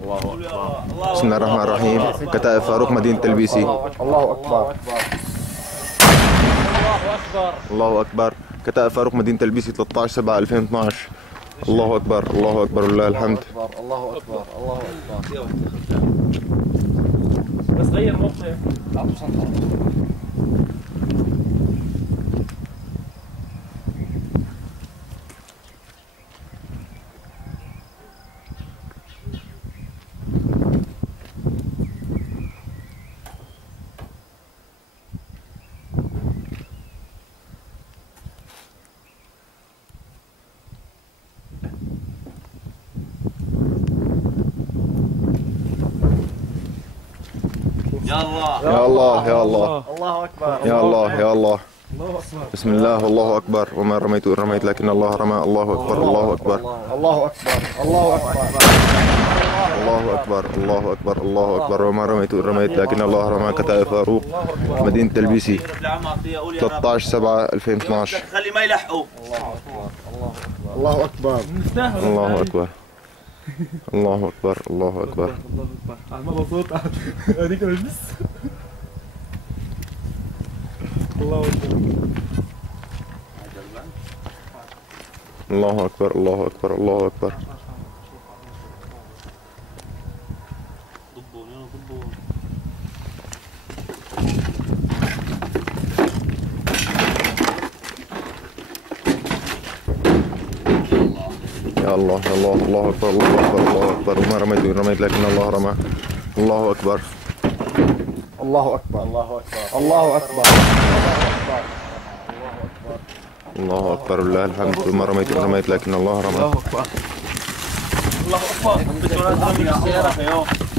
بسم الله الرحمن الرحيم. كتائب فاروق مدينة البيسي. الله أكبر. الله أكبر. كتائب فاروق مدينة البيسي 13/7/2012. الله أكبر الله أكبر ولله الحمد. الله أكبر الله أكبر. بس غير موقع. يا الله يا الله الله أكبر. يا الله يا الله. الله أكبر. بسم الله والله أكبر. وما رميت إذ رميت لكن الله رمى. الله أكبر الله أكبر الله أكبر. الله أكبر. الله أكبر الله أكبر الله أكبر. وما رميت إذ رميت لكن الله رمى. كتائب فاروق مدينة البيسي 13/7/2012. خلي ما يلحقوا. الله أكبر. الله أكبر الله أكبر الله أكبر. ما بصوت هذيك بس. الله أكبر الله أكبر الله أكبر الله أكبر. يا الله يا الله الله أكبر الله أكبر الله أكبر. وما رميت إذ رميت لكن الله رمى. الله أكبر الله أكبر. الله أكبر. الله أكبر. الله أكبر ولله الحمد. وما رميت إذ رميت لكن الله رمى. الله أكبر الله أكبر.